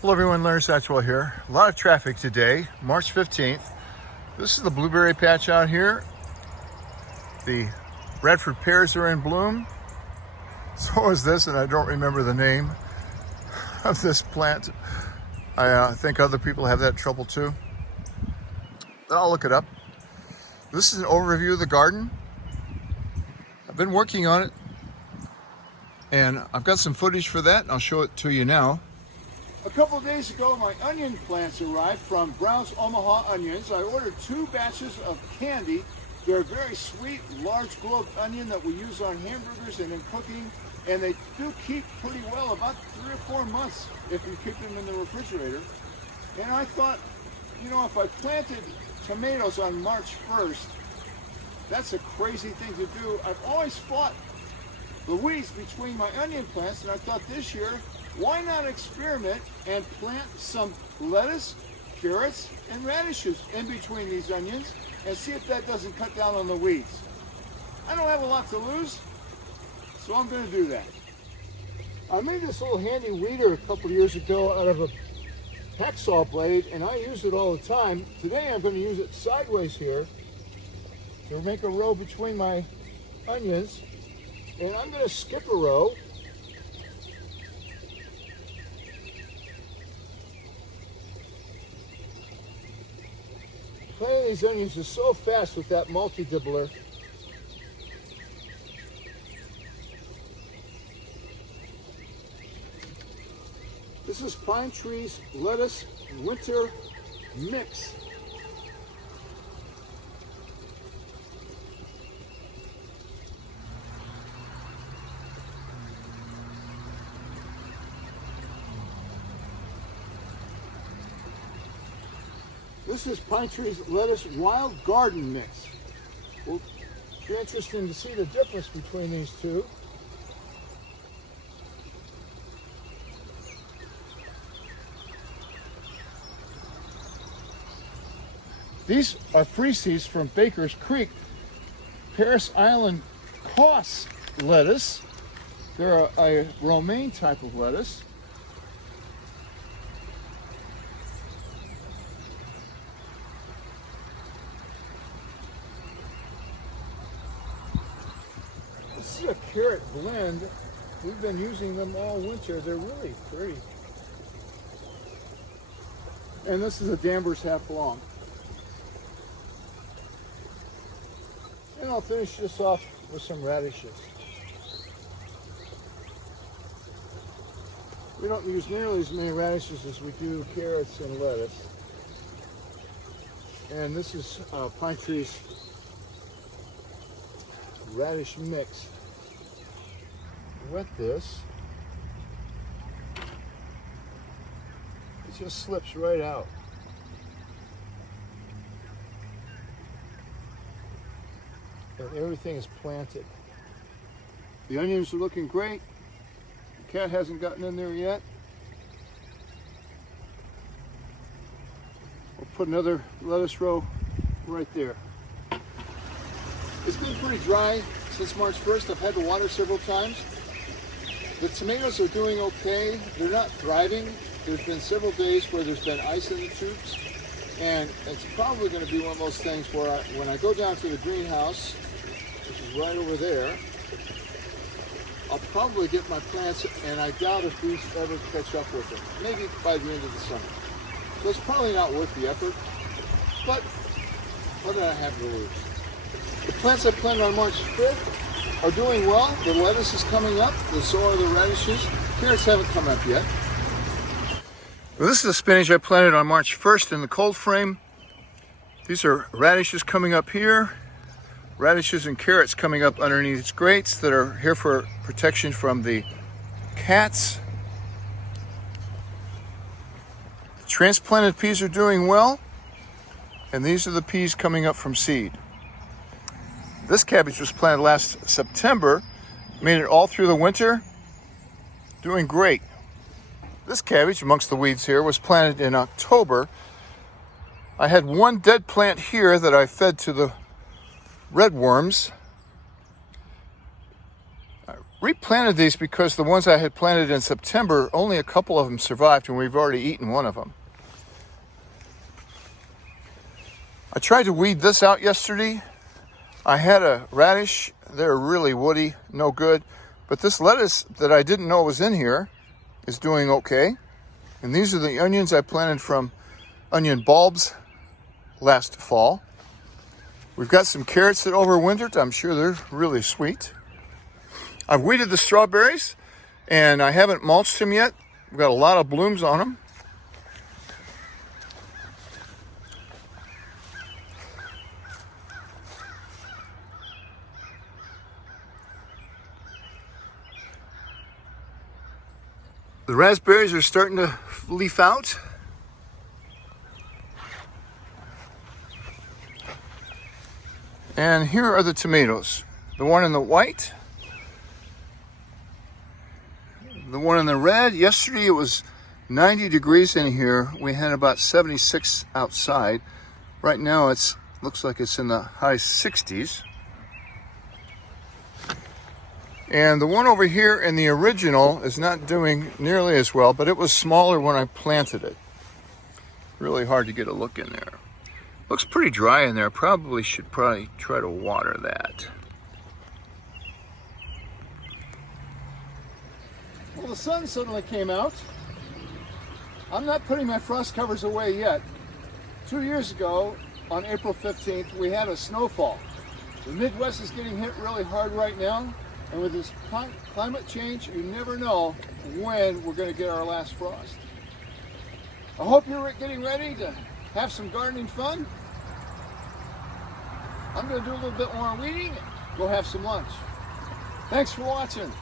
Hello everyone, Larry Satchwell here. A lot of traffic today, March 15th. This is the blueberry patch out here. The Bradford pears are in bloom. So is this, and I don't remember the name of this plant. I think other people have that trouble too. But I'll look it up. This is an overview of the garden. I've been working on it, and I've got some footage for that, and I'll show it to you now. A couple of days ago, my onion plants arrived from Brown's Omaha Onions. I ordered 2 batches of candy. They're a very sweet, large globed onion that we use on hamburgers and in cooking, and they do keep pretty well, about 3 or 4 months if you keep them in the refrigerator. And I thought, you know, if I planted tomatoes on March 1st, that's a crazy thing to do. I've always fought the weeds between my onion plants, and I thought this year, why not experiment and plant some lettuce, carrots, and radishes in between these onions and see if that doesn't cut down on the weeds. I don't have a lot to lose, so I'm going to do that. I made this little handy weeder a couple of years ago out of a hacksaw blade, and I use it all the time. Today I'm going to use it sideways here to make a row between my onions, and I'm going to skip a row. Planting these onions is so fast with that multi-dibbler. This is Pine Tree's Lettuce Winter Mix. This is Pine Tree's Lettuce Wild Garden Mix. Well, it's interesting to see the difference between these two. These are free seeds from Baker's Creek Paris Island Coss lettuce. They're a romaine type of lettuce. This is a carrot blend. We've been using them all winter. They're really pretty. And this is a Danvers half long. And I'll finish this off with some radishes. We don't use nearly as many radishes as we do carrots and lettuce. And this is Pine Tree's radish mix. Wet this. It just slips right out. And everything is planted. The onions are looking great. The cat hasn't gotten in there yet. We'll put another lettuce row right there. It's been pretty dry since March 1st. I've had to water several times. The tomatoes are doing okay. They're not thriving. There's been several days where there's been ice in the tubes, and it's probably going to be one of those things where when I go down to the greenhouse, which is right over there, I'll probably get my plants, and I doubt if these ever catch up with them. Maybe by the end of the summer. So it's probably not worth the effort, but what do I have to lose? The plants I planted on March 5th are doing well. The lettuce is coming up, so are the radishes. Carrots haven't come up yet. Well, this is the spinach I planted on March 1st in the cold frame. These are radishes coming up here. Radishes and carrots coming up underneath its grates that are here for protection from the cats. The transplanted peas are doing well, and these are the peas coming up from seed. This cabbage was planted last September, made it all through the winter, doing great. This cabbage, amongst the weeds here, was planted in October. I had one dead plant here that I fed to the redworms. I replanted these because the ones I had planted in September, only a couple of them survived, and we've already eaten one of them. I tried to weed this out yesterday. I had a radish. They're really woody, no good. But this lettuce that I didn't know was in here is doing okay. And these are the onions I planted from onion bulbs last fall. We've got some carrots that overwintered. I'm sure they're really sweet. I've weeded the strawberries, and I haven't mulched them yet. We've got a lot of blooms on them. The raspberries are starting to leaf out. And here are the tomatoes. The one in the white, the one in the red. Yesterday it was 90 degrees in here. We had about 76 outside. Right now it looks like it's in the high 60s. And the one over here in the original is not doing nearly as well, but it was smaller when I planted it. Really hard to get a look in there. Looks pretty dry in there. Should try to water that. Well, the sun suddenly came out. I'm not putting my frost covers away yet. 2 years ago, on April 15th, we had a snowfall. The Midwest is getting hit really hard right now. And with this climate change, you never know when we're going to get our last frost. I hope you're getting ready to have some gardening fun. I'm going to do a little bit more weeding, go have some lunch. Thanks for watching.